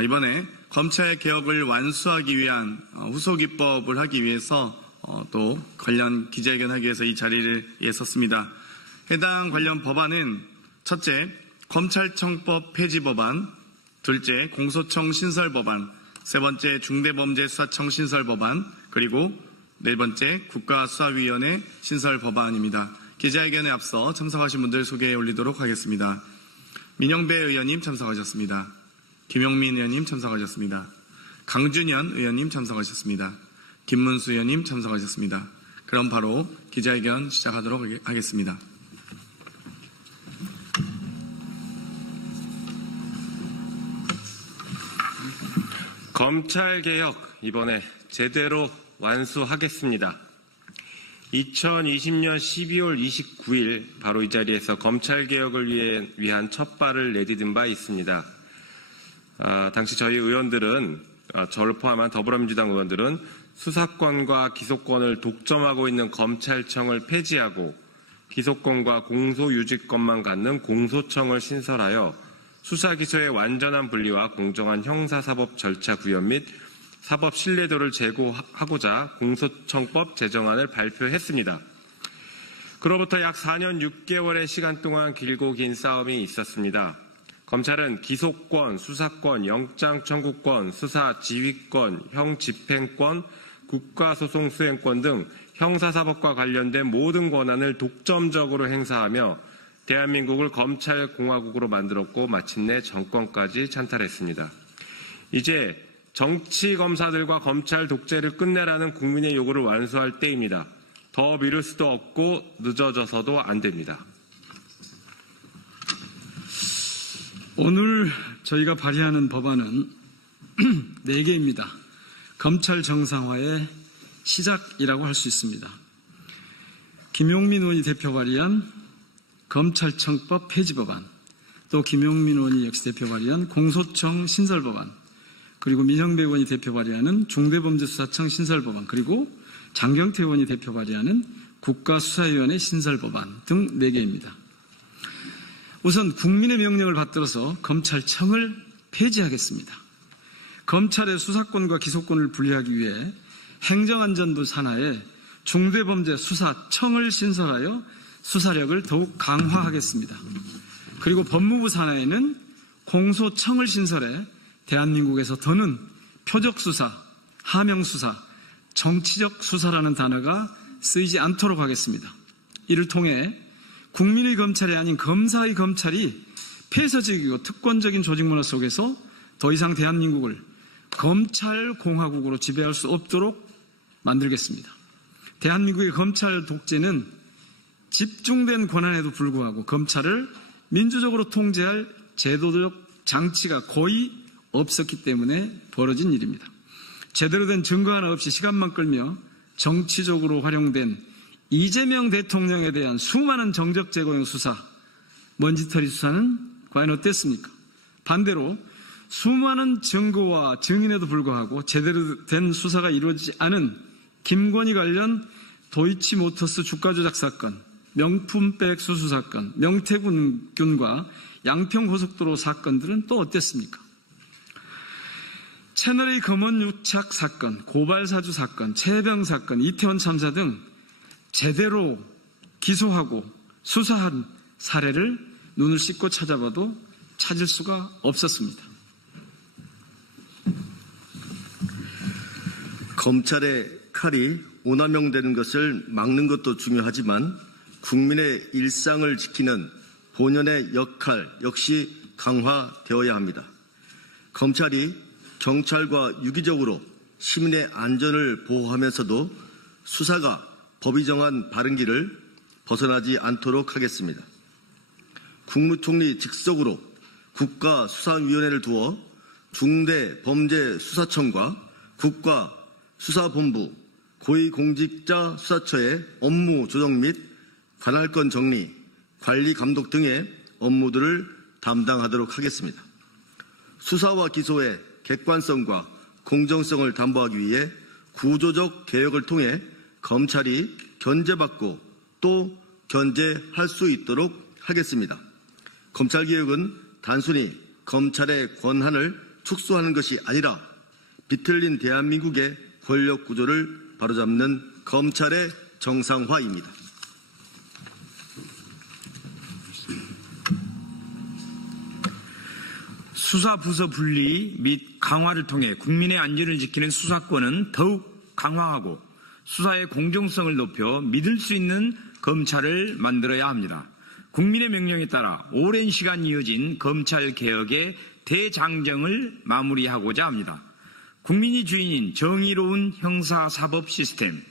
이번에 검찰 개혁을 완수하기 위한 후속 입법을 하기 위해서 또 관련 기자회견하기 위해서 이 자리를 섰습니다. 해당 관련 법안은 첫째, 검찰청법 폐지 법안, 둘째, 공소청 신설 법안, 세 번째, 중대범죄수사청 신설 법안, 그리고 네 번째, 국가수사위원회 신설 법안입니다. 기자회견에 앞서 참석하신 분들 소개해 올리도록 하겠습니다. 민영배 의원님 참석하셨습니다. 김용민 의원님 참석하셨습니다. 강준현 의원님 참석하셨습니다. 김문수 의원님 참석하셨습니다. 그럼 바로 기자회견 시작하도록 하겠습니다. 검찰개혁 이번에 제대로 완수하겠습니다. 2020년 12월 29일 바로 이 자리에서 검찰개혁을 위한 첫 발을 내디딘 바 있습니다. 당시 저희 의원들은, 저를 포함한 더불어민주당 의원들은 수사권과 기소권을 독점하고 있는 검찰청을 폐지하고 기소권과 공소유지권만 갖는 공소청을 신설하여 수사기소의 완전한 분리와 공정한 형사사법 절차 구현 및 사법 신뢰도를 제고하고자 공소청법 제정안을 발표했습니다. 그로부터 약 4년 6개월의 시간 동안 길고 긴 싸움이 있었습니다. 검찰은 기소권, 수사권, 영장청구권, 수사지휘권, 형집행권, 국가소송수행권 등 형사사법과 관련된 모든 권한을 독점적으로 행사하며 대한민국을 검찰공화국으로 만들었고 마침내 정권까지 찬탈했습니다. 이제 정치검사들과 검찰 독재를 끝내라는 국민의 요구를 완수할 때입니다. 더 미룰 수도 없고 늦어져서도 안 됩니다. 오늘 저희가 발의하는 법안은 4개입니다. 검찰 정상화의 시작이라고 할 수 있습니다. 김용민 의원이 대표 발의한 검찰청법 폐지 법안, 또 김용민 의원이 역시 대표 발의한 공소청 신설 법안, 그리고 민영배 의원이 대표 발의하는 중대범죄수사청 신설 법안, 그리고 장경태 의원이 대표 발의하는 국가수사위원회 신설 법안 등 4개입니다. 우선 국민의 명령을 받들어서 검찰청을 폐지하겠습니다. 검찰의 수사권과 기소권을 분리하기 위해 행정안전부 산하에 중대범죄수사청을 신설하여 수사력을 더욱 강화하겠습니다. 그리고 법무부 산하에는 공소청을 신설해 대한민국에서 더는 표적수사, 하명수사, 정치적 수사라는 단어가 쓰이지 않도록 하겠습니다. 이를 통해 국민의 검찰이 아닌 검사의 검찰이 폐쇄적이고 특권적인 조직 문화 속에서 더 이상 대한민국을 검찰공화국으로 지배할 수 없도록 만들겠습니다. 대한민국의 검찰 독재는 집중된 권한에도 불구하고 검찰을 민주적으로 통제할 제도적 장치가 거의 없었기 때문에 벌어진 일입니다. 제대로 된 증거 하나 없이 시간만 끌며 정치적으로 활용된 이재명 대통령에 대한 수많은 정적 제거용 수사, 먼지털이 수사는 과연 어땠습니까? 반대로 수많은 증거와 증인에도 불구하고 제대로 된 수사가 이루어지지 않은 김건희 관련 도이치모터스 주가 조작 사건, 명품백 수수 사건, 명태균과 양평고속도로 사건들은 또 어땠습니까? 채널A 검언유착 사건, 고발사주 사건, 최병 사건, 이태원 참사 등 제대로 기소하고 수사한 사례를 눈을 씻고 찾아봐도 찾을 수가 없었습니다. 검찰의 칼이 오남용되는 것을 막는 것도 중요하지만 국민의 일상을 지키는 본연의 역할 역시 강화되어야 합니다. 검찰이 경찰과 유기적으로 시민의 안전을 보호하면서도 수사가 법이 정한 바른 길을 벗어나지 않도록 하겠습니다. 국무총리 직속으로 국가수사위원회를 두어 중대범죄수사청과 국가수사본부, 고위공직자수사처의 업무 조정 및 관할권 정리, 관리 감독 등의 업무들을 담당하도록 하겠습니다. 수사와 기소의 객관성과 공정성을 담보하기 위해 구조적 개혁을 통해 검찰이 견제받고 또 견제할 수 있도록 하겠습니다. 검찰개혁은 단순히 검찰의 권한을 축소하는 것이 아니라 비틀린 대한민국의 권력 구조를 바로잡는 검찰의 정상화입니다. 수사부서 분리 및 강화를 통해 국민의 안전을 지키는 수사권은 더욱 강화하고 수사의 공정성을 높여 믿을 수 있는 검찰을 만들어야 합니다. 국민의 명령에 따라 오랜 시간 이어진 검찰 개혁의 대장정을 마무리하고자 합니다. 국민이 주인인 정의로운 형사사법 시스템,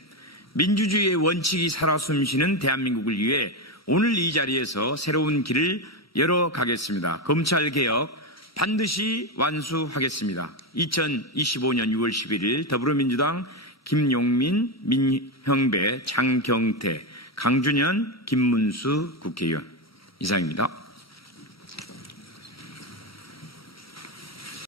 민주주의의 원칙이 살아 숨쉬는 대한민국을 위해 오늘 이 자리에서 새로운 길을 열어가겠습니다. 검찰 개혁 반드시 완수하겠습니다. 2025년 6월 11일 더불어민주당 김용민, 민형배, 장경태, 강준현, 김문수 국회의원 이상입니다.